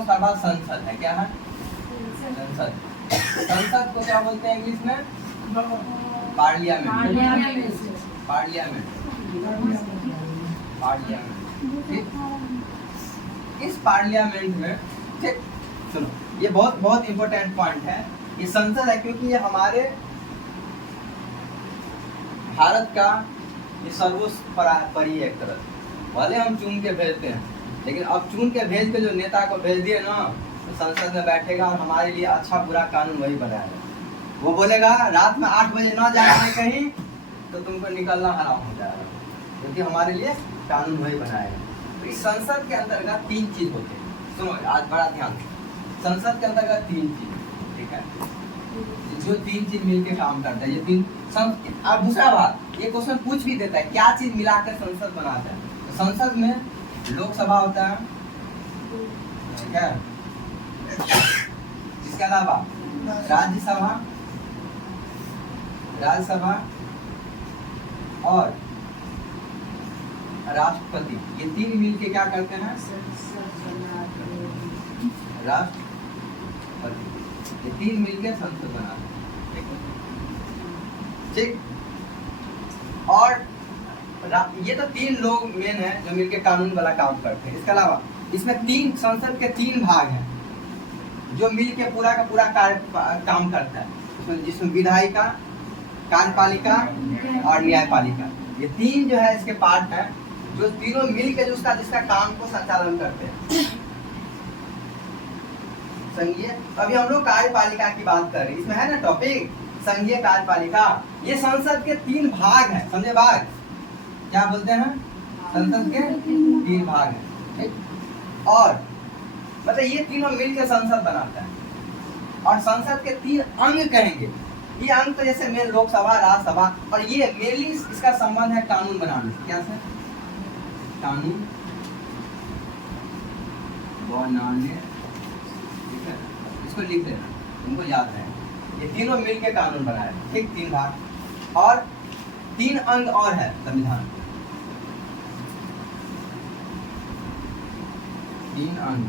लोकसभा संसद है, क्या है? संसद। संसद को क्या बोलते हैं इंग्लिश में? पार्लियामेंट। पार्लियामेंट। इस पार्लियामेंट में, ठीक सुनो, ये बहुत बहुत इंपॉर्टेंट पॉइंट है। ये संसद है क्योंकि ये हमारे भारत का ये सर्वोपरि एक तरह, भले हम चुन के भेजते हैं, लेकिन अब चुन के भेज के जो नेता को भेज दिए ना, तो संसद में बैठेगा और हमारे लिए अच्छा बुरा कानून वही बनाएगा। वो बोलेगा रात में 8 बजे ना जाए कहीं तो तुमको निकलना हराम हो जाएगा, क्योंकि हमारे लिए कानून वही बनाएगा। तो इस संसद के अंतर्गत 3 चीज होते हैं। सुनो आज बड़ा ध्यान, संसद के अंतर्गत 3 चीज, ठीक है, जो 3 चीज मिलके काम करता है। ये 3 और दूसरा बात, ये क्वेश्चन पूछ भी देता है क्या चीज मिलाकर संसद बनाता है। तो संसद में लोकसभा होता है, ठीक है, इसके अलावा राज्यसभा और राष्ट्रपति, ये 3 मिलके क्या करते हैं? राष्ट्रपति, ये 3 मिलके संसद बनाते हैं, ठीक। और ये तो 3 लोग मेन है जो मिलके कानून वाला काम करते हैं। इसके अलावा इसमें 3 संसद के 3 भाग हैं जो मिलके पूरा का पूरा काम करता है, जिसमें विधायिका, कार्यपालिका और न्यायपालिका, ये 3 जो है इसके पार्ट है, जो तीनों मिलके जो जिसका काम को संचालन करते हैं। संघीय, अभी हम लोग कार्यपालिका की बात कर रहे हैं, इसमें है ना टॉपिक संघीय कार्यपालिका। ये संसद के 3 भाग हैं, समझे? भाग क्या बोलते हैं? संसद के 3 भाग हैं, ठीक। और मतलब ये तीनों मिलकर संसद बनाता है। और संसद के 3 अंग कहेंगे। ये अंग तो जैसे मेन लोकसभा, राज्यसभा, और ये मेनली इसका संबंध है कानून बनाने से। क्या से? कानून बनाने, ठीक है, इसको लिख देना, तुमको याद रहे। ये तीनों मिलके कानून बनाए, ठीक। 3 भाग और 3 अंग और है संविधान, 3 अंग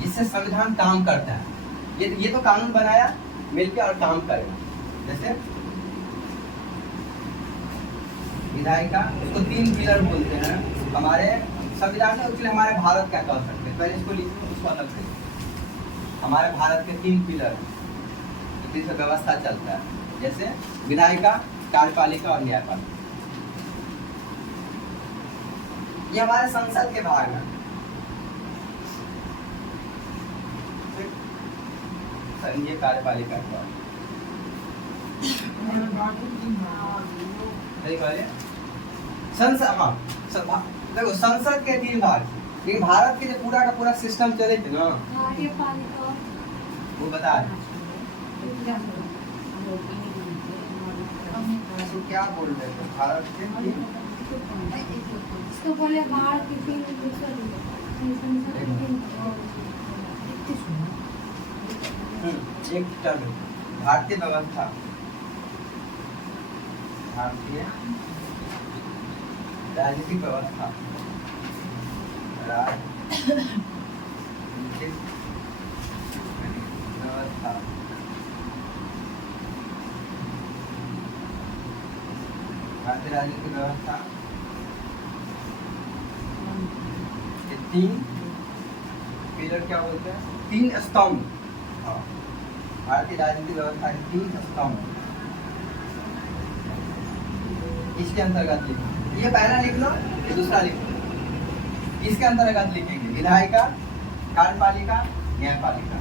जिससे संविधान काम करता है। ये तो कानून बनाया मिलके और काम करेगा। जैसे विधायिका, इसको 3 पिलर बोलते हैं हमारे संविधान में, इसलिए हमारे भारत क्या कह सकते हैं, पहले इसको लिखो, उसको अलग से। हमारे भारत के 3 पिलर, जिससे व्यवस्था चलता है, जैसे विधायिका, कार्यपालिका और न्यायपालिका। ये हमारे संसद के भाग हैं। संघीय कार्यपालिका का संसद, हाँ देखो संसद के 3 भाग, लेकिन भारत के जो पूरा का पूरा सिस्टम चले थे ना, वो बता तो क्या बोल रहे थे? भारत के इसको बोले भारत के 3 एक टर्म भारतीय व्यवस्था, भारतीय राजनीतिक व्यवस्था, राजनीतिक व्यवस्था, भारतीय राजनीतिक व्यवस्था, ये 3 पिलर क्या बोलते हैं? 3 स्तंभ। हाँ, भारतीय राजनीतिक व्यवस्था के 3 स्तंभ, इसके अंतर्गत लिखो। ये पहला लिख लो, ये दूसरा लिख लो। इसके अंतर्गत लिखेंगे विधायिका, कार्यपालिका, न्यायपालिका।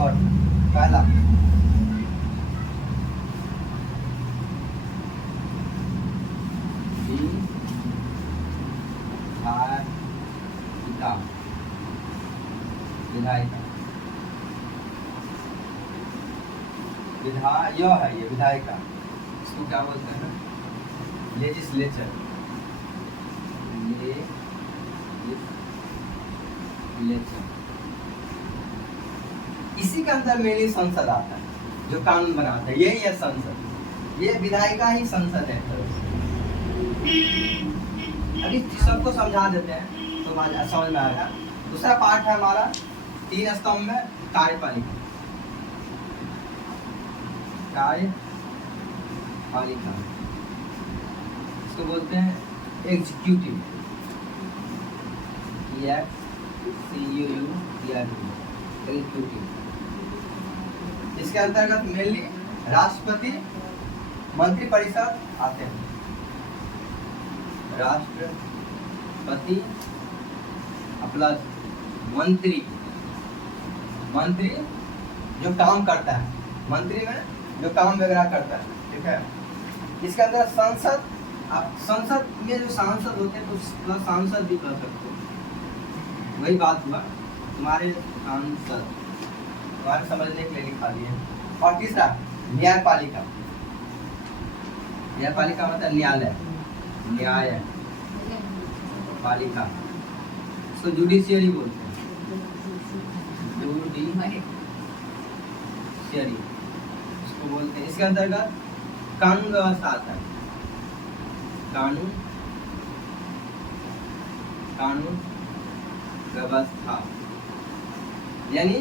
और पहला विधायिका, यह है ये विधायिका, इसको क्या बोलते हैं? लेजिस्लेचर, इसी के अंदर मेरी संसद आता है जो कानून बनाता है, यही है संसद। ये विधायिका ही संसद है। अभी सबको समझा देते हैं, तो समझ में आएगा। दूसरा पार्ट है हमारा 3 स्तंभ में कार्यपालिका। कार्यपालिका इसको बोलते हैं एग्जीक्यूटिव, एग्जीक्यूटिव। इसके अंतर्गत मेनली राष्ट्रपति, मंत्रिपरिषद आते हैं। राष्ट्रपति प्लस मंत्री, मंत्री जो काम करता है, मंत्री में जो काम वगैरह करता है, ठीक है। इसके अंदर संसद, आप संसद में जो सांसद होते हैं तो प्लस सांसद भी कर सकते हो, वही बात हुआ तुम्हारे सांसद, तुम्हारे समझने के लिए लिखा दिए। और तीसरा न्यायपालिका, न्यायपालिका मतलब न्यायालय, न्यायपालिका, इसको जुडिशियरी बोलते हैं, जुडिशियरी इसको बोलते हैं। इसके अंतर्गत कानून व्यवस्था आता है, कानून व्यवस्था, यानी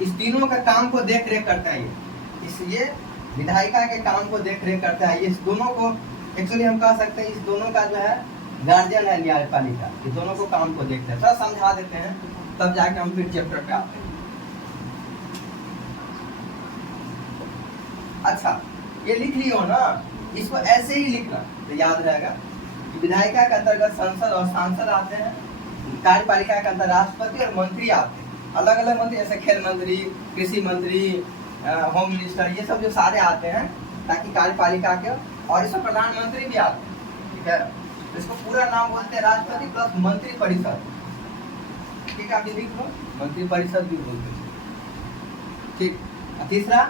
इस तीनों का काम को देख रेख करता है। इसलिए विधायिका के काम को देख रेख करता है। इस दोनों को एक्चुअली हम कह सकते हैं, इस दोनों का जो है गार्जियन है न्यायपालिका, ये दोनों को काम को देखते हैं। थोड़ा समझा देते हैं तब जाके हम फिर चैप्टर पे आते हैं। अच्छा, ये लिख लियो ना, इसको ऐसे ही लिखना तो याद रहेगा। विधायिका के अंतर्गत संसद और सांसद आते हैं, कार्यपालिका के अंदर राष्ट्रपति और मंत्री आते हैं, अलग अलग मंत्री, जैसे खेल मंत्री, कृषि मंत्री, होम मिनिस्टर, ये सब जो सारे आते हैं, ताकि कार्यपालिका के, और इसमें प्रधानमंत्री भी आते हैं, ठीक है। इसको पूरा नाम बोलते हैं राष्ट्रपति प्लस मंत्री परिषद, ठीक है, आप लिख लो, मंत्री परिषद भी बोलते हैं, ठीक। तीसरा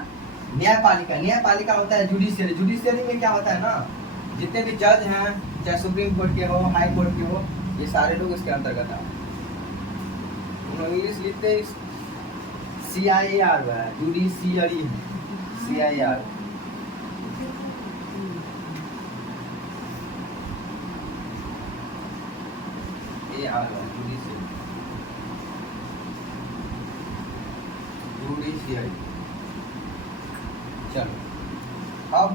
न्यायपालिका, न्यायपालिका होता है जुडिशियरी। जुडिशियरी में क्या होता है ना, जितने भी जज हैं, चाहे सुप्रीम कोर्ट के हो, हाई कोर्ट के हो, ये सारे लोग इसके अंतर्गत आते हैं। इंग्लिश लिखते हैं CIAR है, जुडिशियरी है, CIAR। जुडिशियरी। चलो, अब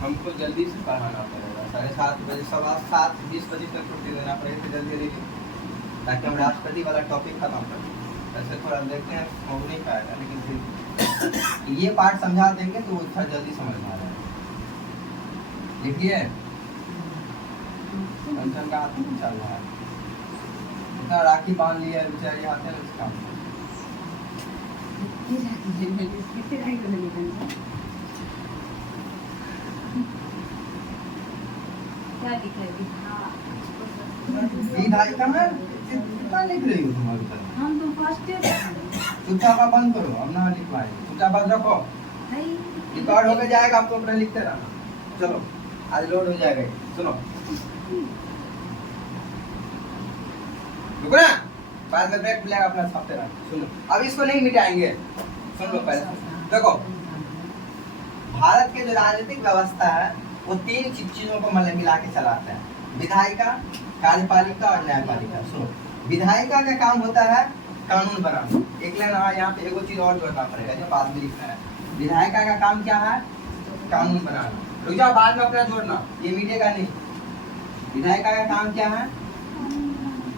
हमको जल्दी से पढ़ाना पड़ेगा, 7:30 बजे, 7:20 बजे तक छुट्टी देना पड़ेगा, जल्दी जल्दी, ताकि हम राष्ट्रपति वाला टॉपिक खत्म कर दें। ऐसे थोड़ा देखते हैं हो नहीं पाएगा, लेकिन फिर ये पार्ट समझा देंगे तो वो थोड़ा जल्दी समझ में आ जाएगा। देखिए टेंशन का हाथ नहीं चल रहा है, इतना राखी बांध लिया है बेचारी हाथ में, उसका विधायिका में कितना लिख रही हो तुम अभी तक? हम तो फर्स्ट चुपचाप आप बंद करो, अब ना लिख पाए, चुपचाप बंद रखो, रिकॉर्ड होके जाएगा, आपको अपना लिखते रहना। चलो आज लोड हो जाएगा, सुनो रुको ना, बाद में ब्रेक मिलेगा, अपना छापते रहना। सुनो, अब इसको नहीं मिटाएंगे, सुन लो पहले। देखो, भारत के जो राजनीतिक व्यवस्था है वो 3 चीजों को मिला के चलाते हैं, विधायिका, कार्यपालिका और न्यायपालिका। सुनो, विधायिका का काम होता है कानून बनाना। एक लाइन यहाँ पे एगो चीज और जोड़ना पड़ेगा जो बाद में लिखना है। विधायिका का काम क्या है? कानून बनाना। रुक जाओ, बाद में अपना जोड़ना, ये मिटेगा नहीं। विधायिका का काम क्या है?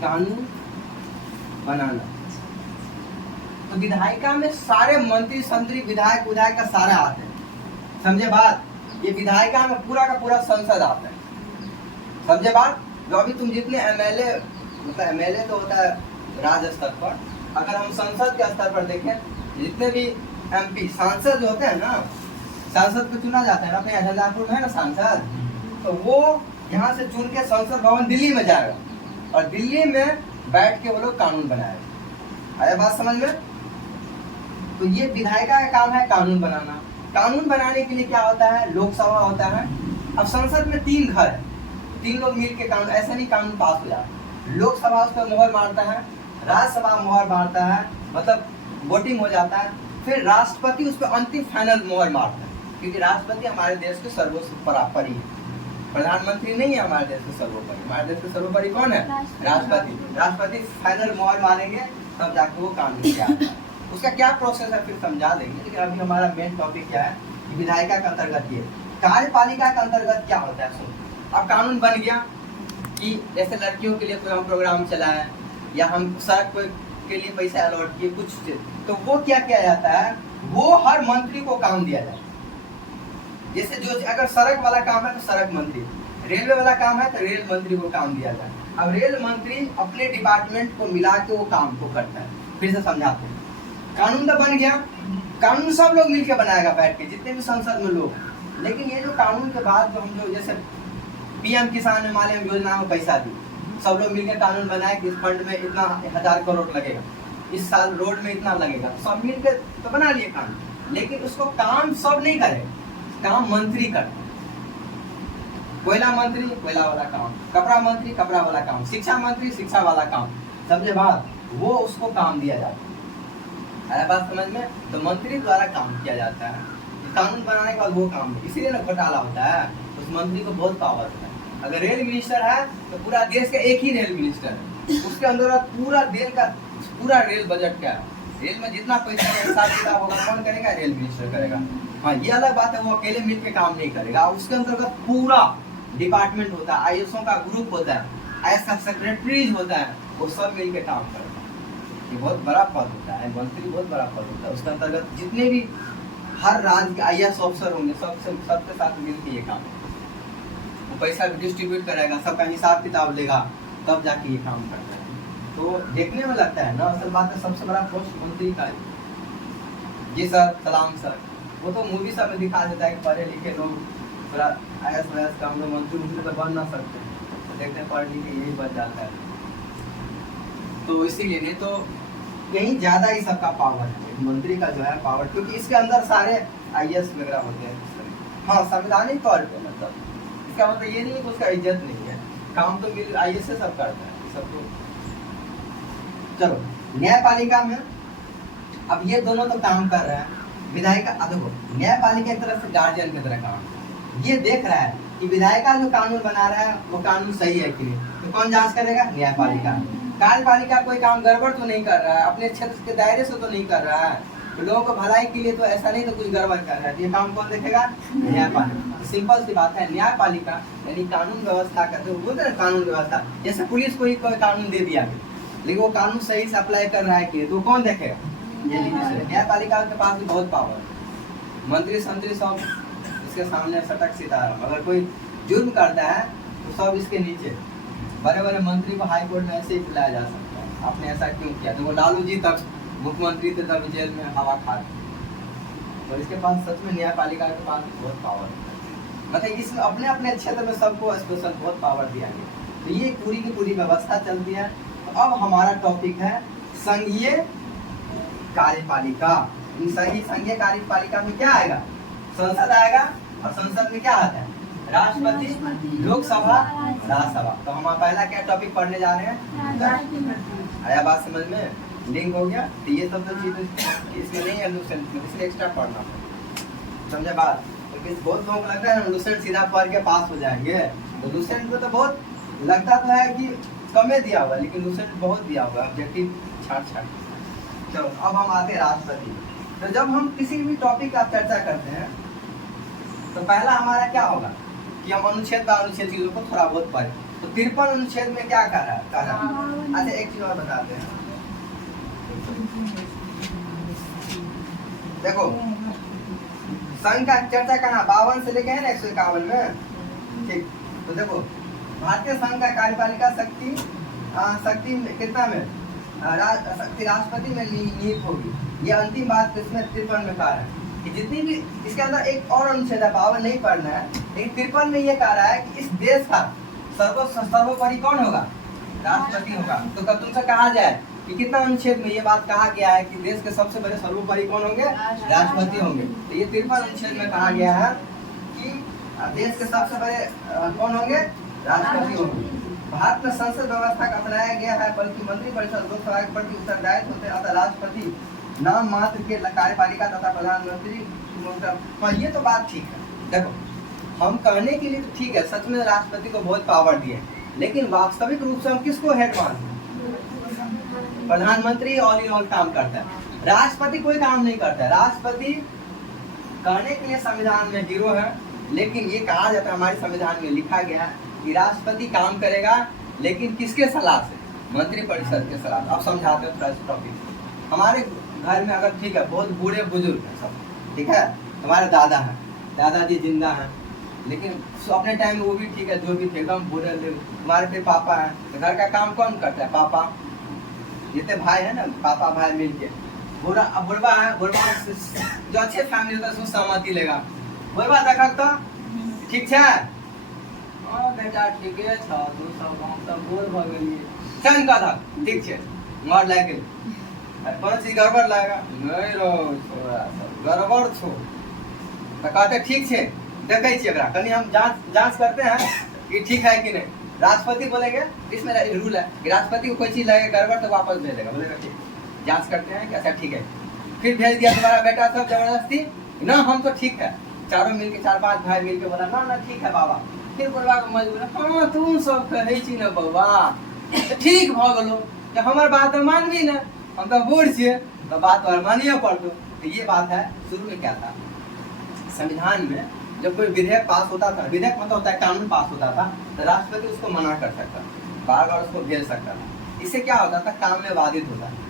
कानून बनाना। तो विधायिका में सारे मंत्री संतरी विधायक विधायक का सारे आते हैं, समझे बात? ये विधायिका में पूरा का पूरा संसद आता है, समझे बात? जो अभी तुम जितने एमएलए, मतलब एमएलए तो होता है राज्य स्तर पर, अगर हम संसद के स्तर पर देखें, जितने भी एमपी सांसद जो होते हैं ना, सांसद को चुना जाता है ना, अपने शाहजहांपुर में है ना सांसद, तो वो यहाँ से चुन के संसद भवन दिल्ली में जाएगा और दिल्ली में बैठ के वो लोग कानून बनाएगा। आया बात समझ में? तो ये विधायिका का काम है कानून बनाना। कानून बनाने के लिए क्या होता है? लोकसभा होता है। अब संसद में 3 घर है, 3 लोग मिल के कानून, ऐसे नहीं कानून पास हो जाता। लोकसभा उस पर मोहर मारता है, राज्यसभा मोहर मारता है, मतलब वोटिंग हो जाता है, फिर राष्ट्रपति उस पर अंतिम फाइनल मोहर मारता है, क्योंकि राष्ट्रपति हमारे देश के सर्वोच्च परापरी है, प्रधानमंत्री नहीं है हमारे देश के सर्वोपरि। हमारे देश के सर्वोपरि कौन है? राष्ट्रपति। राष्ट्रपति फाइनल मोहर मारेंगे तब जाके वो कानून क्या आता है। उसका क्या प्रोसेस है फिर समझा देंगे, लेकिन अभी हमारा मेन टॉपिक क्या है? विधायिका के अंतर्गत ये कार्यपालिका के अंतर्गत क्या होता है। सुनो, अब कानून बन गया कि जैसे लड़कियों के लिए कोई हम प्रोग्राम चलाए या हम सड़क के लिए पैसा अलॉट किए कुछ, तो वो क्या किया जाता है, वो हर मंत्री को काम दिया जाता है। जैसे जो अगर सड़क वाला काम है तो सड़क मंत्री, रेलवे वाला काम है तो रेल मंत्री को काम दिया जाए। अब रेल मंत्री अपने डिपार्टमेंट को मिला के वो काम को करता है। फिर से समझाते हैं, कानून तो बन गया, कानून सब लोग मिलकर बनाएगा बैठ के, जितने भी संसद में लोग हैं। लेकिन ये जो कानून के बाद जो हम जो जैसे पीएम किसान हिमालय योजना में पैसा दी, सब लोग मिलकर कानून बनाए कि इस फंड में इतना 1000 करोड़ लगेगा, इस साल रोड में इतना लगेगा, सब मिलकर तो बना लिए कानून। लेकिन उसको काम सब नहीं करे, काम मंत्री करते। कोयला मंत्री कोयला वाला काम, कपड़ा मंत्री कपड़ा वाला काम, शिक्षा मंत्री शिक्षा वाला काम, समझे बात? वो उसको काम दिया जाता है। अरे बात समझ में? तो मंत्री द्वारा काम किया जाता है, कानून बनाने के बाद वो काम है। इसीलिए ना घोटाला होता है, उस मंत्री को बहुत पावर होता है। अगर रेल मिनिस्टर है तो पूरा देश का एक ही रेल मिनिस्टर है, उसके अंदर पूरा देश का पूरा रेल बजट क्या है, रेल में जितना पैसा का हिसाब किताब होगा कौन करेगा? रेल मिनिस्टर करेगा। हाँ, ये अलग बात है, वो अकेले मिलकर काम नहीं करेगा। उसके अंतर्गत पूरा डिपार्टमेंट होता है, आईएएसओ का ग्रुप होता है, आईएएस का सेक्रेटरीज होता है, वो सब मिलकर काम करता है। ये बहुत बड़ा पद होता है, मंत्री बहुत बड़ा पद होता है। उसके अंतर्गत जितने भी हर राज्य के आईएएस ऑफिसर होंगे सबके साथ मिलकर ये काम, वो पैसा डिस्ट्रीब्यूट करेगा, सबका हिसाब किताब लेगा, तब जाके ये काम करता है। तो देखने में लगता है ना, असल बात है सबसे बड़ा पोस्ट मंत्री का है। जी सर, सलाम सर, वो तो मूवी सब में दिखा देता है कि पढ़े लिखे लोग थोड़ा आईएएस वाईएएस का हम लोग मंत्री तो बन ना सकते, तो देखते हैं पढ़ लिखे यही बन जाता है। तो इसीलिए नहीं तो कहीं ज्यादा ही सबका पावर है मंत्री का जो है पावर, क्योंकि इसके अंदर सारे आईएएस वगैरह होते हैं। हाँ, संवैधानिक तौर पे मतलब इसका मतलब ये नहीं कि उसका इज्जत नहीं है, काम तो मिल आईएएस से सब करता है सब तो। चलो न्यायपालिका में अब ये दोनों तो काम कर रहे हैं। विधायिका देखो, न्यायपालिका एक तरह से गार्जियन की तरह काम, ये देख रहा है कि विधायिका जो कानून बना रहा है वो कानून सही है कि नहीं, तो कौन जांच करेगा? न्यायपालिका। कार्यपालिका कोई काम गड़बड़ तो नहीं कर रहा है, अपने क्षेत्र के दायरे से तो नहीं कर रहा है, तो लोगों को भलाई के लिए तो ऐसा नहीं तो कुछ गड़बड़ कर रहा है, ये काम कौन देखेगा? न्यायपालिका। सिंपल सी बात है, न्यायपालिका यानी कानून व्यवस्था करते हो, बोलते हैं कानून व्यवस्था। जैसे पुलिस को ही कोई कानून दे दिया गया, लेकिन वो कानून सही से अप्लाई कर रहा है कि तो कौन देखेगा? ये न्यायपालिका के पास भी बहुत पावर, मंत्री संतरी सब इसके सामने सटक सितारा। अगर कोई जुर्म करता है तो सब इसके नीचे। बड़े बड़े मंत्री को हाई कोर्ट में ऐसे ही बुलाया जा सकता है, आपने ऐसा क्यों किया? तो वो लालू जी तक मुख्यमंत्री थे तब जेल में हवा खा रहे। और इसके पास सच में न्यायपालिका के पास बहुत पावर है, मतलब इसमें अपने अपने क्षेत्र में सबको स्पेशल बहुत पावर दिया गया। तो ये पूरी की पूरी व्यवस्था चलती है। तो अब हमारा टॉपिक है संघीय कार्यपालिका। संघीय कार्यपालिका में क्या आएगा? संसद आएगा, और संसद में क्या आता है? राष्ट्रपति, लोकसभा, राज्यसभा। तो हम पहला क्या टॉपिक पढ़ने जा रहे हैं? आया बात समझ में? लिंक हो गया? तो ये सब तो चीजें इसमें नहीं है लूसेंट में, इसलिए एक्स्ट्रा पढ़ना है, समझे बात? तो बहुत लोगों को लगता है लूसेंट सीधा पढ़ के पास हो जाएंगे, तो लूसेंट में तो बहुत लगता तो है कि कमे दिया हुआ, लेकिन लूसेंट बहुत दिया हुआ है, ऑब्जेक्टिव छाट। चलो अब हम आते हैं राष्ट्रपति। तो जब हम किसी भी टॉपिक का चर्चा करते हैं तो पहला हमारा क्या होगा कि हम अनुच्छेद अनुच्छेद चीजों को थोड़ा बहुत पढ़ें। तो 53 अनुच्छेद में क्या कर रहा है? अच्छा एक चीज और बताते हैं, देखो संघ का चर्चा करना 52 से लेके है ना 151 में, ठीक। तो देखो भारतीय संघ का कार्यपालिका शक्ति कितना में शक्ति राष्ट्रपति में निहित होगी। ये अंतिम बात इसमें 53 में कहा है कि जितनी भी इसके अंदर एक और अनुच्छेद है, 52 नहीं पढ़ना है, लेकिन 53 में ये कह रहा है कि इस देश का सर्वोपरि कौन होगा? राष्ट्रपति होगा। तो कब तुमसे कहा जाए कि कितना अनुच्छेद में ये बात कहा गया है कि देश के सबसे बड़े सर्वोपरि कौन होंगे? राष्ट्रपति होंगे। तो ये 53 अनुच्छेद में कहा गया है कि देश के सबसे बड़े कौन होंगे? राष्ट्रपति होंगे। भारत में संसद व्यवस्था का अपनाया गया है, बल्कि मंत्रिपरिषद लोकसभा के प्रति उत्तरदायित्व होते हैं, अतः राष्ट्रपति नाम मात्र के कार्यपालिका तथा प्रधानमंत्री। हाँ, ये तो बात ठीक है। देखो हम कहने के लिए तो ठीक है, सच में राष्ट्रपति को बहुत पावर दिए, लेकिन वास्तविक रूप से हम किसको हेड मानते हैं? प्रधानमंत्री ऑल इन ऑल काम करता है, राष्ट्रपति कोई काम नहीं करता है। राष्ट्रपति कहने के लिए संविधान में हीरो है, लेकिन ये कहा जाता है, हमारे संविधान में लिखा गया है कि राष्ट्रपति काम करेगा, लेकिन किसके सलाह से? मंत्रिपरिषद के सलाह। अब समझाते हैं टॉपिक। हमारे घर में अगर ठीक है बहुत बूढ़े बुजुर्ग हैं सब, ठीक है, हमारे दादा हैं, दादाजी जिंदा हैं, लेकिन अपने टाइम में वो भी ठीक है, जो भी थे एकदम बूढ़े। हमारे फिर पापा हैं, तो घर का काम कौन करता है? पापा। जितने भाई है ना, पापा भाई मिलके। बुढ़वा है, बुढ़वा जो अच्छे फैमिली होता है उसको सहमति लेगा। बुढ़वा देखा तो ठीक है, बेटा ठीक है, तू सब गाँव सब बोल भ गेलिए चंद का था ठीक है, मर लाग गेल, कौन चीज गड़बड़ लगेगा? नहीं रो छोरा सब गड़बड़ छो, तो कहते ठीक है, देखे छिए एकरा, कनी हम जांच करते हैं कि ठीक है कि नहीं। राष्ट्रपति बोलेंगे, इसमें रूल है कि राष्ट्रपति को कोई चीज लगे गड़बड़ तो वापस भेज देगा, बोलेगा ठीक, जांच करते हैं कि अच्छा ठीक है, फिर भेज दिया तुम्हारा बेटा सब जबरदस्ती, ना हम तो ठीक है, चारों मिलके 4-5 भाई मिलके बोला ना ना ठीक है बाबा, फिर बोलवा के मजबूर हाँ तुम सब कहे छी ना बाबा ठीक भ गेलो, जब हमार बात मानबी ना, हम तो बूढ़ छिए तो बात और मानिए पड़तो। तो ये बात है। शुरू में क्या था, संविधान में जब कोई विधेयक पास होता था, विधेयक मतलब होता है कानून पास होता था, तो राष्ट्रपति उसको मना कर सकता था, बार बार उसको भेज सकता था। इससे क्या होता था, काम में बाधित होता है।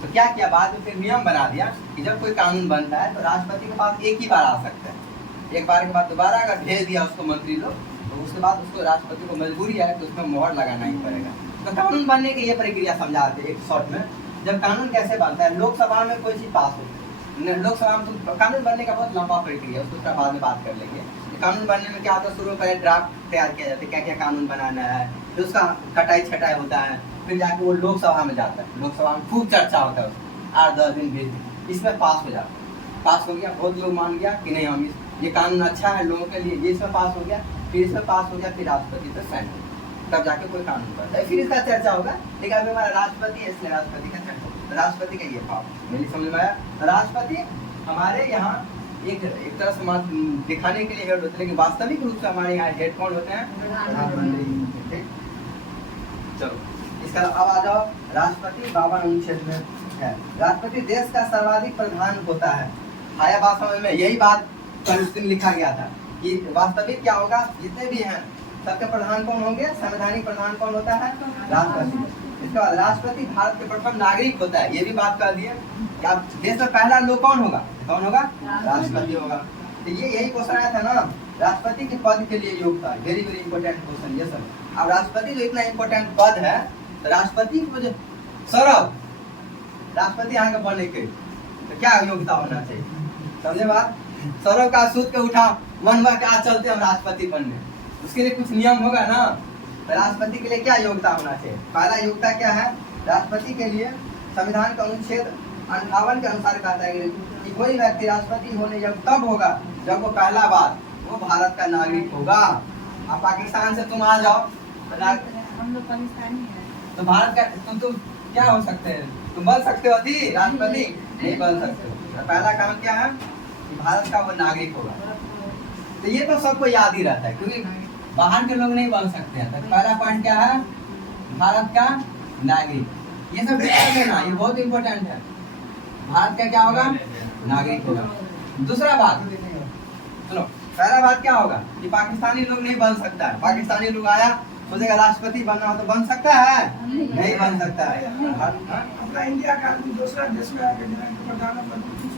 तो क्या किया, बाद में फिर नियम बना दिया कि जब कोई कानून बनता है तो राष्ट्रपति के पास एक ही बार आ सकता है, एक बार के बाद दोबारा अगर भेज दिया उसको मंत्री लोग, तो उसके बाद उसको राष्ट्रपति को मजबूरी है तो उसमें मोहर लगाना ही पड़ेगा। तो कानून बनने की ये प्रक्रिया समझाते हैं एक शॉर्ट में। जब कानून कैसे बनता है, लोकसभा में कोई चीज पास होती है, लोकसभा में तो कानून बनने का बहुत लंबा प्रक्रिया है, उसको बाद में बात कर लेंगे। कानून बनने में क्या होता है, शुरू में पहले ड्राफ्ट तैयार किया जाता है, क्या क्या कानून बनाना है, फिर उसका कटाई छटाई होता है, फिर जाके वो लोकसभा में जाता है, लोकसभा में खूब चर्चा होता है, 8-10 दिन 20 दिन, इसमें पास हो जाता है। पास हो गया, बहुत लोग मान गया कि नहीं हम ये कानून अच्छा है लोगों के लिए, ये इसमें पास हो गया, फिर इसमें पास हो गया, फिर राष्ट्रपति पे साइन हो, तब जाके कोई कानून बनता है, फिर इसका चर्चा होगा। लेकिन अभी हमारा राष्ट्रपति है, इसलिए राष्ट्रपति का चर्चा, राष्ट्रपति का ये भाव मेरी समझ में आया। राष्ट्रपति हमारे यहाँ एक तरह से दिखाने के लिए हेड होते हैं, लेकिन वास्तविक रूप से हमारे यहाँ हेड कौन होते हैं? प्रधानमंत्री। चलो इसका अब आ जाओ, राष्ट्रपति 52 अनुच्छेद में है, राष्ट्रपति देश का सर्वाधिक प्रधान होता है। आया बात समझ में? यही बात उस दिन लिखा गया था कि वास्तविक क्या होगा, जितने भी हैं सबके प्रधान कौन होंगे? संवैधानिक प्रधान कौन होता है? राष्ट्रपति। इसके बाद राष्ट्रपति भारत के प्रथम नागरिक होता है, ये भी बात कर दिए। क्या देश में पहला लोग कौन होगा? कौन होगा? राष्ट्रपति होगा। तो ये यही क्वेश्चन आया था ना, राष्ट्रपति के पद के लिए योग्यता, वेरी वेरी इंपॉर्टेंट क्वेश्चन ये सब। अब राष्ट्रपति जो इतना इंपॉर्टेंट पद है, तो राष्ट्रपति की वजह सौरभ राष्ट्रपति यहाँ के बनने के तो क्या योग्यता होना चाहिए? समझे बात? सौरभ का सूत के उठा मनवा के आज चलते हम राष्ट्रपति बनने, उसके लिए कुछ नियम होगा ना। तो राष्ट्रपति के लिए क्या योग्यता होना चाहिए? पहला योग्यता क्या है? राष्ट्रपति के लिए संविधान का अनुच्छेद 58 के अनुसार कहता है कि कोई व्यक्ति राष्ट्रपति होने जब तब होगा जब वो पहला बार वो भारत का नागरिक होगा। आप पाकिस्तान से तुम आ जाओ, हम लोग पाकिस्तानी हैं, तो भारत का तुम क्या हो सकते हैं? तुम बन सकते हो थी राष्ट्रपति? नहीं बन सकते हो। तो पहला काम क्या है कि भारत का वो नागरिक होगा। तो ये तो सबको याद ही रहता है, क्योंकि बाहर के लोग नहीं बन सकते हैं। तो पहला पॉइंट क्या है? भारत का नागरिक। ये सब देख लेना, ये बहुत इंपॉर्टेंट है। भारत का क्या होगा? नागरिक होगा। दूसरा बात सुनो, पहला बात क्या होगा कि पाकिस्तानी लोग नहीं बन सकता है। पाकिस्तानी लोग आया सोचेगा राष्ट्रपति बनना हो तो बन सकता है? नहीं बन सकता है। अपना इंडिया का आदमी दूसरा देश में आके प्रधानमंत्री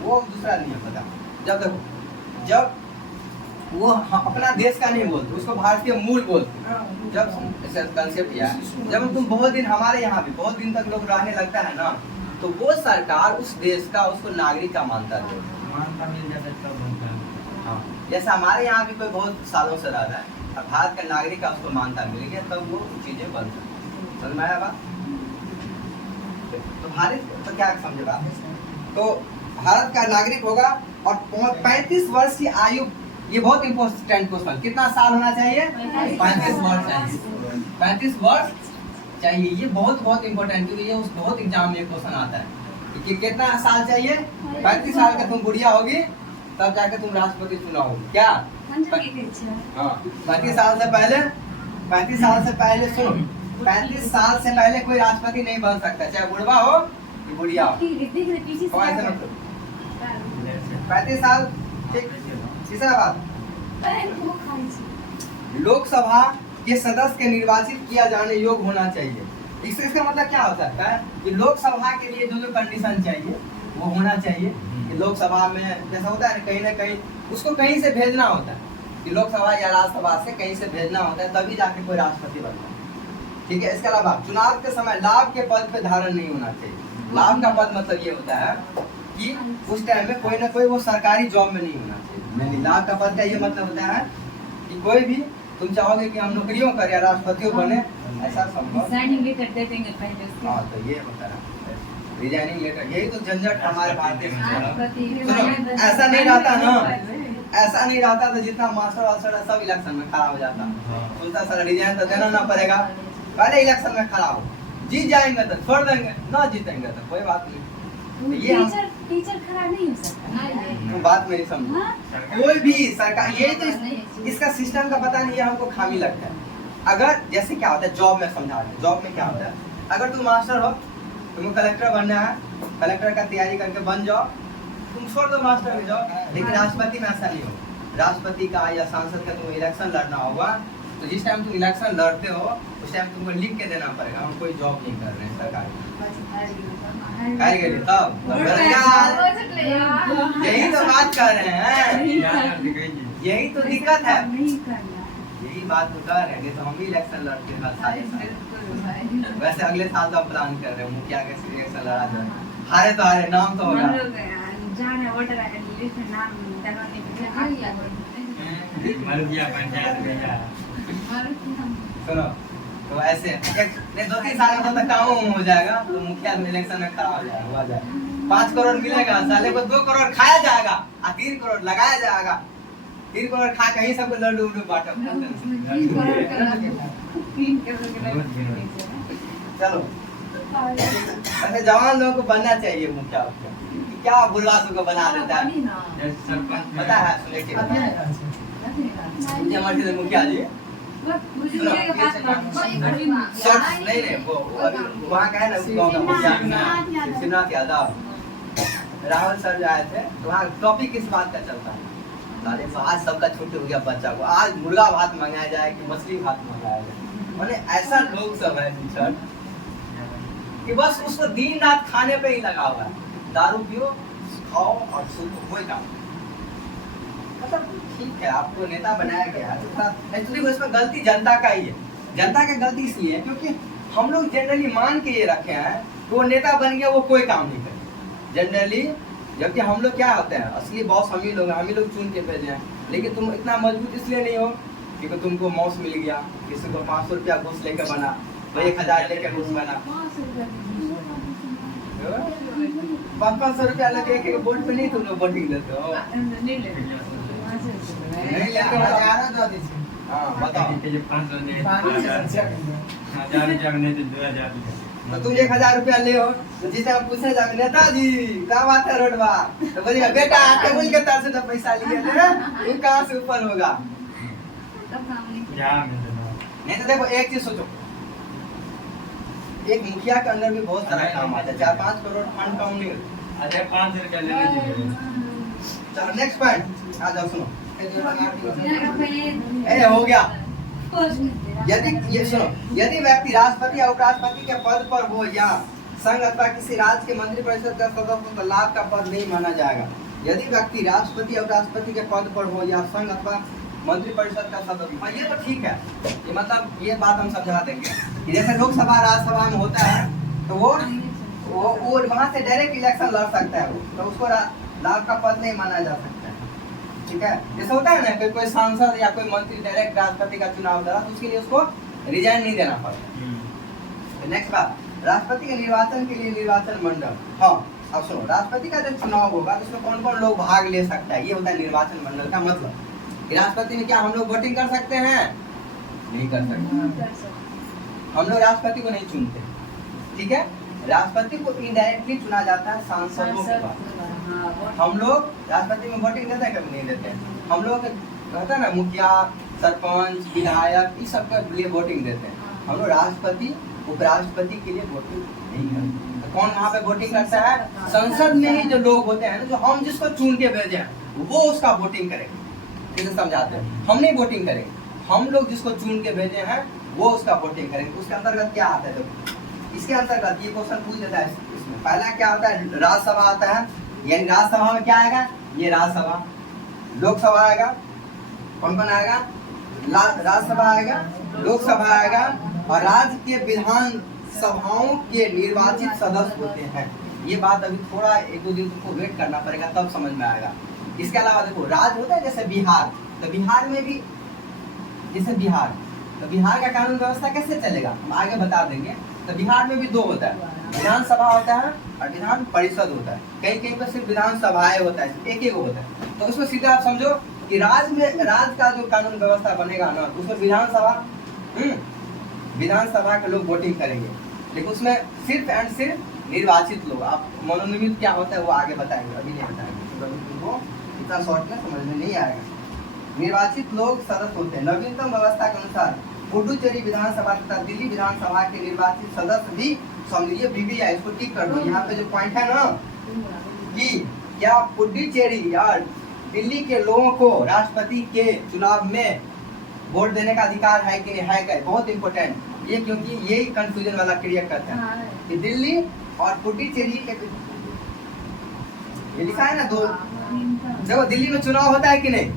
वो दूसरा नहीं पता। जब देखो, जब वो अपना देश का नहीं बोलते, उसको भारतीय मूल बोलते। जब कंसेप्ट यह है, जब तुम बहुत दिन हमारे यहाँ भी बहुत दिन तक लोग रहने लगता है ना, तो वो सरकार उस देश का उसको नागरिक का मानता है। हाँ, जैसे हमारे यहाँ भी कोई बहुत सालों से रह रहा है, भारत का नागरिक का उसको मानता मिल गया, तब वो चीजें बन सकती। समझ में आया बात? तो भारत तो क्या समझेगा? तो भारत का नागरिक होगा और 35 वर्ष की आयु, ये बहुत इंपॉर्टेंट क्वेश्चन, कितना साल होना चाहिए? 35 वर्ष चाहिए। 35 वर्ष चाहिए, ये बहुत बहुत इंपॉर्टेंट, क्योंकि ये उस बहुत एग्जाम में क्वेश्चन आता है कि कितना साल चाहिए? 35 साल का तुम बुढ़िया होगी तब जाके तुम राष्ट्रपति चुनाव होगी क्या? मंजूरी की इच्छा है। हाँ 35 साल से पहले, 35 साल से पहले सुनो, 35 साल से पहले कोई राष्ट्रपति नहीं बन सकता, चाहे बुढ़वा हो कि बुढ़िया हो। कौन ऐसे मतलब 35 साल। ठीक, तीसरा बात, लोकसभा के सदस्य के निर्वाचित किया जाने योग्य होना चाहिए। इसका मतलब क्या होता है कि लोकसभा के लिए जो जो कंडीशन चाहिए वो होना चाहिए कि लोकसभा में जैसा होता है कहीं ना कहीं उसको कहीं से भेजना होता है कि लोकसभा या राज्यसभा से कहीं से भेजना होता है, तभी जाके कोई राष्ट्रपति बनता है। ठीक है, इसके अलावा चुनाव के समय लाभ के पद पे धारण नहीं होना चाहिए। लाभ का पद मतलब ये होता है कि उस टाइम में कोई ना कोई वो सरकारी जॉब में नहीं होना चाहिए। लाभ का पद का ये मतलब होता है कि कोई भी तुम चाहोगे कि हम नौकरियों करें या राष्ट्रपतियों बने, ऐसा संभव। रिजाइनिंग लेटर दे देंगे पहले उसके। हाँ तो ये होता है रिजाइनिंग लेटर, यही तो झंझट हमारे भारतीय संविधान। राष्ट्रपति ऐसा नहीं रहता ना, ऐसा नहीं रहता तो जितना मास्टर वास्टर सब इलेक्शन में खड़ा हो जाता। बोलता सर रिजाइन तो देना ना पड़ेगा, पहले इलेक्शन में खड़ा हो, जीत जाएंगे तो छोड़ देंगे, ना जीतेंगे तो कोई बात नहीं। ये टीचर खड़ा नहीं हो सकता। बात नहीं समझो, कोई भी सरकार, ये तो इसका सिस्टम का पता नहीं है, हमको खामी लगता है। अगर जैसे क्या होता है जॉब में समझा रहे, जॉब में क्या होता है, अगर तुम मास्टर हो, तुमको कलेक्टर बनना है, कलेक्टर का तैयारी करके बन जाओ, तुम छोड़ दो मास्टर में जाओ। लेकिन राष्ट्रपति में ऐसा नहीं हो, राष्ट्रपति का या सांसद का तुम इलेक्शन लड़ना होगा तो जिस टाइम तुम इलेक्शन लड़ते हो उस टाइम तुमको लिख के देना पड़ेगा हम कोई जॉब नहीं कर रहे हैं सरकारी। तब यही तो बात कर रहे हैं, यही तो दिक्कत है, यही बात तो कर रहे हैं। तो हम भी इलेक्शन लड़ते हैं सारे साल। वैसे अगले साल तो प्लान कर रहे हैं मुखिया के इलेक्शन लड़ा जाए, हारे तो हारे, नाम तो होगा। सुनो तो ऐसे नहीं 2-3 साल में तो काम हो जाएगा, तो मुखिया इलेक्शन में खड़ा हो जाएगा, 5 करोड़ मिलेगा, साले को 2 करोड़ खाया जाएगा और 3 करोड़ लगाया जाएगा। 3 करोड़ खा के ही सबको लड्डू उड्डू बांटा। चलो ऐसे जवान लोगों को बनना चाहिए मुखिया, क्या बुढ़वा को बना देता है पता है? सुने के मुखिया जी नहीं वो वहाँ का है ना गाँव का मुखिया शिवनाथ यादव, राहुल सर जो आए थे तो वहाँ टॉपिक किस बात का चलता है, अरे आज सबका छुट्टी हो गया बच्चा को, आज मुर्गा भात मंगाया जाए कि मछली भात मंगाया जाए। मैंने ऐसा लोग सब है टीचर कि बस उसको दिन रात खाने पे ही लगा हुआ है, दारू पियो खाओ और सुनो कोई काम। मतलब ठीक है आपको नेता बनाया गया एक्चुअली उसमें गलती जनता का ही है। जनता की गलती इसलिए है क्योंकि हम लोग जनरली मान के ये रखे हैं कि वो नेता बन गया वो कोई काम नहीं करे जनरली, जबकि हम लोग क्या होते हैं असली बॉस हम ही लोग चुन के भेजे हैं। लेकिन तुम इतना मजबूत इसलिए नहीं हो क्योंकि तुमको मौस मिल गया, किसी को 500 रुपया घूस लेके बना, 1000 लेके घूस बना, 500 रुपया लेके एक वोट पे नहीं तुम लोग वोटिंग लेते हो, नहीं लेते हो। हाँ बताओ तो तुम 1000 रुपया ले हो तो जिसे हम पूछने जाओगे नेताजी क्या बात है रोडवा, तो बोलिएगा बेटा टेबल के तरफ से तो पैसा लिए थे वो कहाँ से ऊपर होगा। नहीं तो देखो एक चीज सोचो, एक मुखिया के अंदर भी बहुत सारा काम आता है, 4-5 करोड़ फंड कम नहीं होता। अच्छा 5 रुपया लेने चाहिए। चलो नेक्स्ट पॉइंट आ जाओ, सुनो ए हो गया। यदि ये सुनो, यदि व्यक्ति राष्ट्रपति या उपराष्ट्रपति के पद पर हो या संघ अथवा किसी राज्य के मंत्रिपरिषद का सदस्य हो तो लाभ का पद नहीं माना जाएगा। यदि व्यक्ति राष्ट्रपति या उपराष्ट्रपति के पद पर हो या संघ अथवा मंत्रिपरिषद का सदस्य, और ये तो ठीक है, ये मतलब ये बात हम समझा देंगे कि जैसे लोकसभा राज्यसभा में होता है तो वो वहाँ से डायरेक्ट इलेक्शन लड़ सकता है, तो उसको लाभ का पद नहीं माना जा सकता है। ठीक है, जैसे होता है ना कोई सांसद या कोई मंत्री डायरेक्ट राष्ट्रपति का चुनाव लड़ा तो उसके लिए उसको रिजाइन नहीं देना पड़ता। नेक्स्ट बात, राष्ट्रपति के निर्वाचन के लिए निर्वाचन मंडल। हाँ अब सुनो, राष्ट्रपति का जब चुनाव होगा तो उसमें कौन कौन लोग भाग ले सकता है, ये होता है निर्वाचन मंडल का मतलब। राष्ट्रपति में क्या हम लोग वोटिंग कर सकते हैं? नहीं कर सकते, हम लोग राष्ट्रपति को नहीं चुनते। ठीक है, राष्ट्रपति को इनडायरेक्टली चुना जाता है सांसदों के द्वारा। हम लोग राष्ट्रपति में वोटिंग देते हैं, कभी नहीं देते हैं। हम लोग कहते हैं ना मुखिया, सरपंच, विधायक, इस सब के लिए वोटिंग देते हैं। हम लोग राष्ट्रपति, उपराष्ट्रपति के लिए वोटिंग नहीं करते। तो कौन वहाँ पे वोटिंग करता है? संसद में ही जो लोग होते हैं ना, जो हम जिसको चुन के भेजे हैं वो उसका वोटिंग करेंगे। इसे समझाते हैं, हम नहीं वोटिंग करेंगे, हम लोग जिसको चुन के भेजे हैं वो उसका वोटिंग करेंगे। उसके अंतर्गत क्या आता है? देखो इसके अंतर्गत ये क्वेश्चन पूछ देता है। इसमें पहला क्या आता है? राज्यसभा आता है, यानी राज्यसभा में क्या आएगा? ये राज्यसभा। लोकसभा आएगा, कौन कौन आएगा? राज्यसभा आएगा, लोकसभा आएगा, और राज्य के विधान सभाओं के निर्वाचित सदस्य होते हैं। ये बात अभी थोड़ा एक दो दिन को वेट करना पड़ेगा, तब समझ में आएगा। इसके अलावा देखो राज्य होता है जैसे बिहार, तो बिहार में भी जैसे बिहार, तो बिहार का कानून व्यवस्था कैसे चलेगा हम आगे बता देंगे। तो बिहार में भी दो होता है, विधानसभा होता है और विधान परिषद होता है। कहीं कहीं पर सिर्फ विधानसभाएं होता है, एक एक होता है। तो उसमें सीधे आप समझो कि राज्य का जो कानून व्यवस्था बनेगा ना, उसमें विधानसभा के लोग वोटिंग करेंगे, लेकिन उसमें सिर्फ एंड सिर्फ निर्वाचित लोग। आप मनोनियमित क्या होता है वो आगे बताएंगे, अभी नहीं बताएंगे, अभी तुमको इतना शॉर्ट में समझ में नहीं आएगा। निर्वाचित लोग सदस्य होते हैं। नवीनतम व्यवस्था के अनुसार पुडुचेरी विधानसभा तथा दिल्ली विधानसभा के निर्वाचित सदस्य भी समझिए बीबीआई, इसको टिक कर दो। यहाँ पे जो पॉइंट है ना कि क्या पुडुचेरी या दिल्ली के लोगों को राष्ट्रपति के चुनाव में वोट देने का अधिकार है कि नहीं है, क्या बहुत इंपॉर्टेंट ये, क्योंकि यही कंफ्यूजन वाला क्रिएट करता है कि दिल्ली और पुडुचेरी के ये लिखा है ना दो। देखो दिल्ली में चुनाव होता है कि नहीं?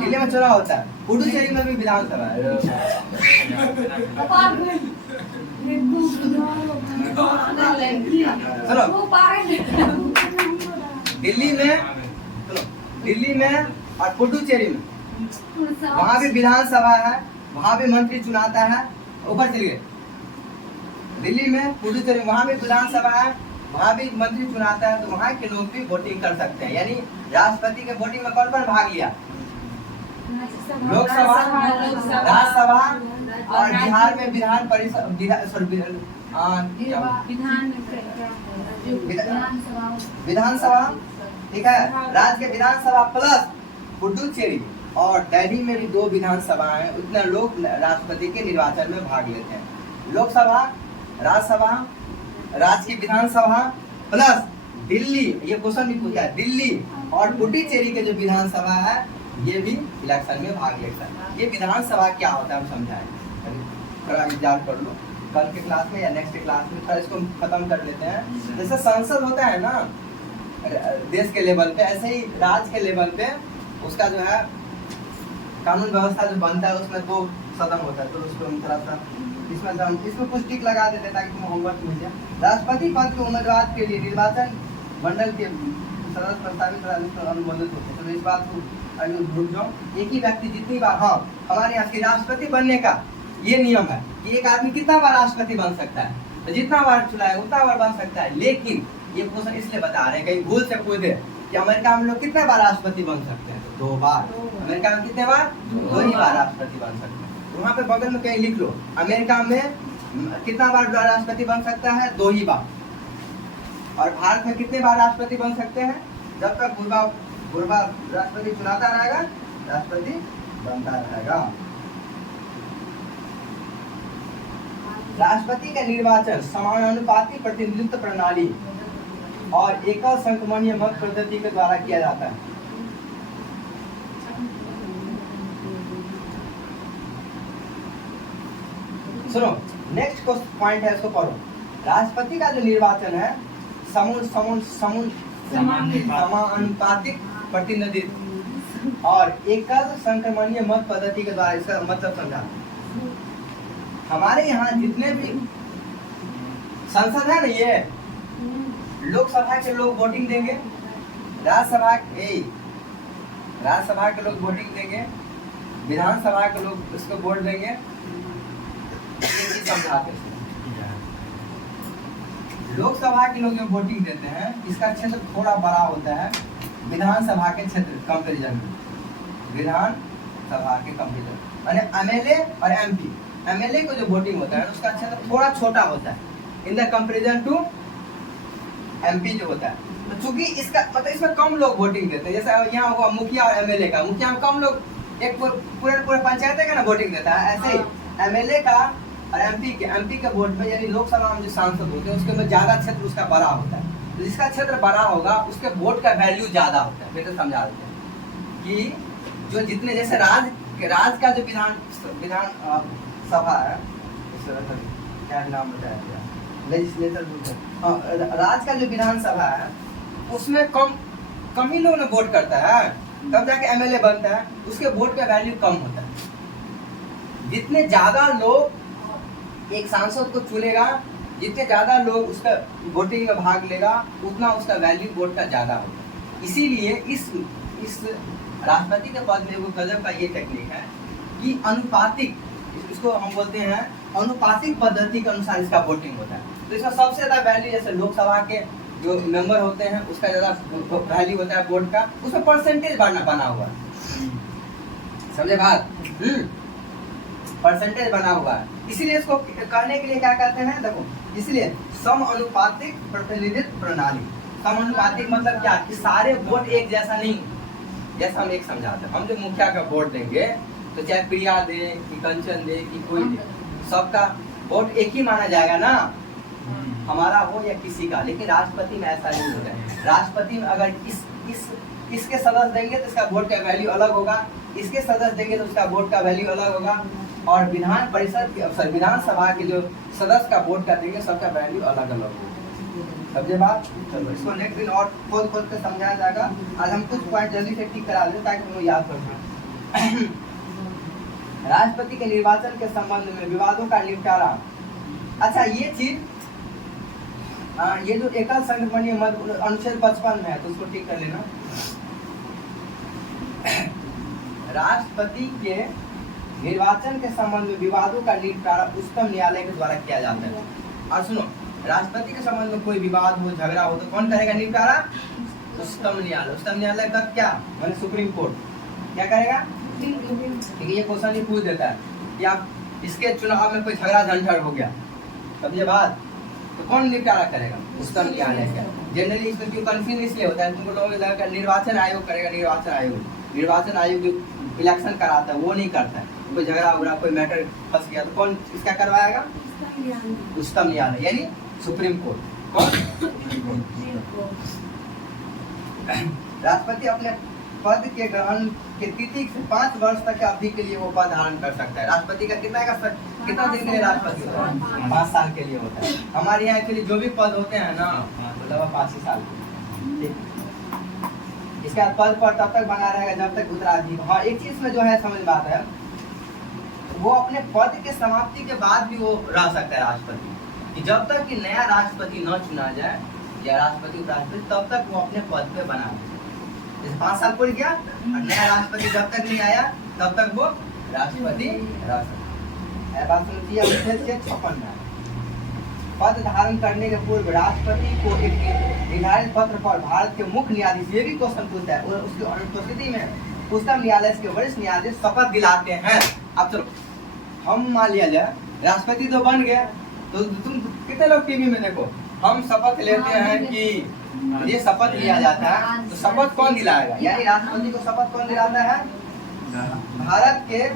दिल्ली में चुनाव होता है, पुडुचेरी में भी विधानसभा है। दिल्ली में और पुडुचेरी में वहाँ भी विधानसभा है, वहाँ भी मंत्री चुनाता है। ऊपर चलिए, दिल्ली में, पुडुचेरी वहाँ भी विधानसभा है, वहाँ भी मंत्री चुनाता है, तो वहाँ के लोग भी वोटिंग कर सकते हैं। यानी राष्ट्रपति के वोटिंग में कौन कौन भाग लिया? लोकसभा, राज्यसभा, और बिहार में विधान परिषद, विधानसभा, ठीक है। राज्य के विधानसभा प्लस पुडुचेरी, और दिल्ली में भी दो विधानसभा है। उतने लोग राष्ट्रपति के निर्वाचन में भाग लेते हैं। लोकसभा, राज्यसभा, राज्य की विधानसभा प्लस दिल्ली, ये क्वेश्चन भी पूछा है, दिल्ली और पुडुचेरी के जो विधानसभा है ये भी इलेक्शन में भाग ले सकता है। ये विधानसभा क्या होता है हम समझाएं, थोड़ा याद कर लो कल के क्लास में या नेक्स्ट क्लास में। थोड़ा इसको खत्म कर लेते हैं। जैसे संसद होता है ना देश के लेवल पे, ऐसे ही राज्य के लेवल पे उसका जो है कानून व्यवस्था जो बनता है उसमें दो सदन होता है। तो उसको हम थोड़ा सा इसमें कुछ टिक लगा देते ताकि तुम होमवर्क मिल जाए। राष्ट्रपति पद के उम्मीदवार के लिए निर्वाचन मंडल के सदस्य प्रस्तावित अनुमोदित होते हैं। तो इस बात को अभी भूल जाओ। एक ही व्यक्ति जितनी बार, हाँ हमारे यहाँ की राष्ट्रपति बनने का ये नियम है कि एक आदमी कितना बार राष्ट्रपति बन सकता है, तो जितना बार चुनाए उतना बार बन सकता है। लेकिन ये क्वेश्चन इसलिए बता रहे हैं कहीं भूल से पूछ दे कि अमेरिका में लोग कितने बार राष्ट्रपति बन सकते हैं? तो 2 बार। अमेरिका में कितने बार? 2 ही बार राष्ट्रपति बन सकते हैं। वहाँ पे बगल में कहीं लिख लो, अमेरिका में कितना बार राष्ट्रपति बन सकता है? 2 ही बार। और भारत में कितने बार राष्ट्रपति बन सकते हैं? जब तक बुढ़वा राष्ट्रपति चुनाता रहेगा, राष्ट्रपति बनता रहेगा। राष्ट्रपति का निर्वाचन समानुपाती प्रतिनिधित्व प्रणाली और एकल संक्रमणीय मत पद्धति के द्वारा किया जाता है। सुनो, नेक्स्ट पॉइंट है, इसको पढ़ो। राष्ट्रपति का जो निर्वाचन है समानुपातिक प्रतिनिधित्व और एकल संक्रमणीय मत पद्धति के द्वारा, इसका मतलब समझा। हमारे यहाँ जितने भी संसद है ना, ये लोकसभा के लोग वोटिंग देंगे, राज्यसभा के लोग वोटिंग देंगे, विधानसभा के लोग इसको वोट देंगे। समझाते लोकसभा के लोग जो वोटिंग देते हैं इसका क्षेत्र थोड़ा बड़ा होता है विधानसभा के क्षेत्र कंपेरिजन में। विधानसभा के कंपेरिजन माने एमएलए और एमपी, एमएलए को जो वोटिंग होता है उसका क्षेत्र थोड़ा छोटा होता है, in the comparison to MP जो होता है। तो चूंकि इसका मतलब इसमें कम लोग वोटिंग देते हैं, जैसे यहाँ हुआ मुखिया और एमएलए का, मुखिया में कम लोग, एक पूरे पंचायत का ना वोटिंग देता है, ऐसे ही एमएलए का और एमपी के वोट में, यानी लोकसभा में जो सांसद होते हैं उसके में ज्यादा क्षेत्र उसका बड़ा होता है। तो जिसका क्षेत्र बड़ा होगा उसके वोट का वैल्यू ज्यादा होता है। फिर तो समझा देते हैं कि जो जितने, जैसे राज का जो विधान सभा है, क्या नाम बताया गया, लेजिस्लेचर बोलते हैं, राज्य का जो विधानसभा है उसमें कम ही लोग वोट करता है, तब जाके एमएलए बनता है, उसके वोट का वैल्यू कम होता है। जितने ज्यादा लोग एक सांसद को चुनेगा, जितने ज्यादा लोग उसका वोटिंग में भाग लेगा, उतना उसका वैल्यू वोट का ज्यादा होगा। इसीलिए इस राष्ट्रपति के पद में वो गजब का ये टेक्निक है कि अनुपातिक, इसको हम बोलते हैं अनुपातिक पद्धति के अनुसार इसका वोटिंग होता है। तो इसका सबसे ज्यादा वैल्यू, जैसे लोकसभा के जो मेंबर होते हैं उसका ज्यादा वैल्यू होता है वोट का, उसमें परसेंटेज बना हुआ है, समझे बात, परसेंटेज बना हुआ है। इसीलिए इसको करने के लिए क्या कहते हैं, देखो, इसलिए सम अनुपातिक प्रतिनिधित्व प्रणाली। सम अनुपातिक मतलब क्या, कि सारे वोट एक जैसा नहीं, जैसा हम एक समझाते हैं, हम जो मुखिया का वोट देंगे तो चाहे प्रिया दे कि कंचन दे कि कोई दे, सबका वोट एक ही माना जाएगा ना, हमारा हो या किसी का। लेकिन राष्ट्रपति में ऐसा नहीं होता है। राष्ट्रपति में अगर इसके सदस्य देंगे तो इसका वोट का वैल्यू अलग होगा, इसके सदस्य देंगे तो उसका वोट का वैल्यू अलग होगा, और विधानसभा के जो सदस्य का वोट का देंगे सबका वैल्यू अलग अलग होगा। समझे बात? चलो इसको नेक्स्ट दिन और खोल के समझाया जाएगा। आज हम कुछ पॉइंट जल्दी से ठीक करा दें ताकि हम याद कर सकें। राष्ट्रपति के निर्वाचन के संबंध में विवादों का निपटारा। अच्छा, ये चीज ये जो एकल संगठनीय मत अनुच्छेद 55 में है, तो उसको ठीक कर लेना। राष्ट्रपति के निर्वाचन के संबंध में विवादों का निपटारा उच्चतम न्यायालय के द्वारा किया जाता है। और सुनो, राष्ट्रपति के संबंध में कोई विवाद हो, झगड़ा हो, तो कौन करेगा निपटारा? उच्चतम न्यायालय। उच्चतम न्यायालय का क्या माने? Supreme court. क्या करेगा? ठीक है, ये क्वेश्चन ही पूछ देता है कि आप इसके चुनाव में कोई झगड़ा झंझट हो गया, तब ये बात तो कौन निपटारा करेगा? उच्चतम न्यायालय का। जनरली इसमें क्यों कंफ्यूजन इसलिए होता है, तुमको लोगों को लगेगा निर्वाचन आयोग करेगा, निर्वाचन आयोग जो इलेक्शन कराता है वो नहीं करता है। कोई झगड़ा उगड़ा, कोई मैटर फंस गया तो कौन इसका करवाएगा? उच्चतम न्यायालय, यानी सुप्रीम कोर्ट। कौन? राष्ट्रपति अपने पद के ग्रहण के तिथि से 5 वर्ष तक की अवधि के लिए वो पद धारण कर सकता है। राष्ट्रपति का कितना दिन के लिए राष्ट्रपति होता है? 5 साल के लिए होता है। हमारे यहाँ एक्चुअली जो भी पद होते हैं ना, मतलब 5 साल के। इसका पद पर तब तक बना रहेगा जब तक उत्तराधिकारी। हाँ, एक चीज में जो है समझ बात है, वो अपने पद के समाप्ति के बाद भी वो रह सकता है राष्ट्रपति, कि जब तक कि नया राष्ट्रपति न चुना जाए या राष्ट्रपति उपराष्ट्रपति, तब तक वो अपने पद पे बना रहे। जैसे 5 साल पूरी गया और नया राष्ट्रपति जब तक नहीं आया तब तक वो राष्ट्रपति रह सकता है। बात सुनिए, अनुच्छेद 56 में पद धारण करने के पूर्व राष्ट्रपति को एक निर्धारित पत्र पर भारत के मुख्य न्यायाधीश, ये भी क्वेश्चन पूछता है, उसकी अनुपस्थिति में उच्चतम न्यायालय के वरिष्ठ न्यायाधीश शपथ दिलाते हैं। अब चलो, हम मान लिया जाए राष्ट्रपति तो बन गया, तो तुम कितने लोग टीवी में देखो, हम शपथ लेते हैं कि ये शपथ लिया जाता है, तो शपथ कौन दिलाएगा? यानी राष्ट्रपति को शपथ कौन दिलाता है? भारत के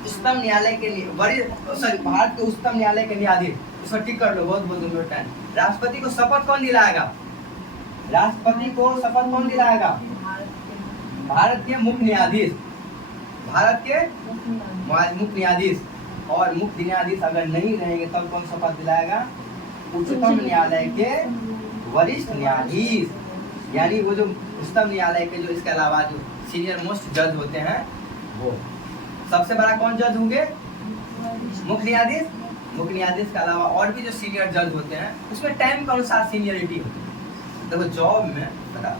उच्चतम न्यायालय के भारत के उच्चतम न्यायालय के न्यायाधीश। उसको टिक कर लो, बहुत टाइम। राष्ट्रपति को शपथ कौन दिलाएगा? राष्ट्रपति को शपथ कौन दिलाएगा? भारत के मुख्य न्यायाधीश। भारत के मुख्य न्यायाधीश। और मुख्य न्यायाधीश अगर नहीं रहेंगे तब कौन शपथ दिलाएगा? उच्चतम न्यायालय के वरिष्ठ न्यायाधीश। यानी वो जो उच्चतम न्यायालय के जो इसके अलावा जो सीनियर मोस्ट जज होते हैं, वो सबसे बड़ा कौन जज होंगे? मुख्य न्यायाधीश। मुख्य न्यायाधीश के अलावा और भी जो सीनियर जज होते हैं, उसमें टाइम के अनुसार सीनियरिटी होती है। देखो जॉब में बता,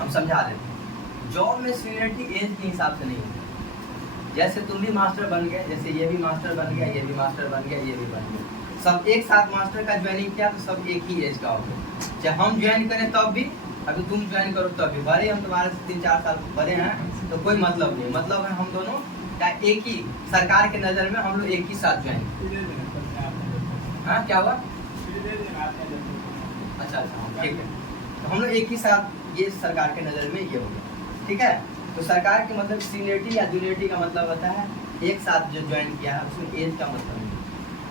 हम समझा देते, जॉब में सीनियरिटी एज के हिसाब से नहीं होती। जैसे तुम भी मास्टर बन गए, जैसे ये भी मास्टर बन गया, ये भी मास्टर बन गया, ये भी बन गया, सब एक साथ मास्टर का ज्वाइनिंग किया तो सब एक ही एज का हो गया। चाहे हम ज्वाइन करें तब भी, अभी तुम ज्वाइन करो तब भी, बड़े हम तुम्हारे से 3-4 साल बड़े हैं तो कोई मतलब नहीं। मतलब है हम दोनों एक ही सरकार के नज़र में हम लोग एक ही साथ ज्वाइन। हाँ क्या हुआ? अच्छा ठीक है। तो हम लोग एक ही साथ ये सरकार के नज़र में ये हो गया, ठीक है। तो सरकार के मतलब सीनियरिटी या जूनियरिटी का मतलब होता है एक साथ जो ज्वाइन किया है उसमें एज का मतलब नहीं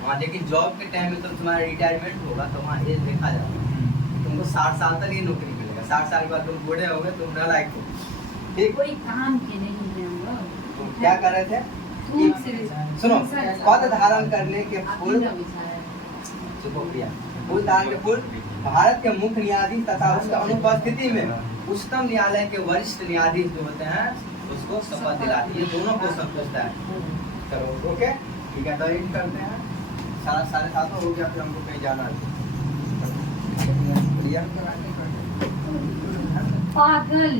वहाँ, लेकिन जॉब के टाइम में तो तुम्हारा रिटायरमेंट होगा तो वहाँ एज देखा जाता है। तुमको 60 साल तक ये नौकरी मिलेगा, 60 साल के बाद तुम बूढ़े हो गए, तुम नालायक हो, ठीक। कोई काम के नहीं है हम लोग। तो क्या कर रहे थे? धूप से सुनो, पद धारण करने के पूर्व पूर्व फूल धारण के पूर्व भारत के मुख्य न्यायाधीश तथा उसके अनुपस्थिति में उच्चतम न्यायालय के वरिष्ठ न्यायाधीश जो होते हैं उसको शपथ दिलाते हैं। ये दोनों को संतुष्ट है। चलो ओके ठीक है, तो एंड करते हैं। 7:30 हो गया, फिर हमको कहीं जाना है। पागल।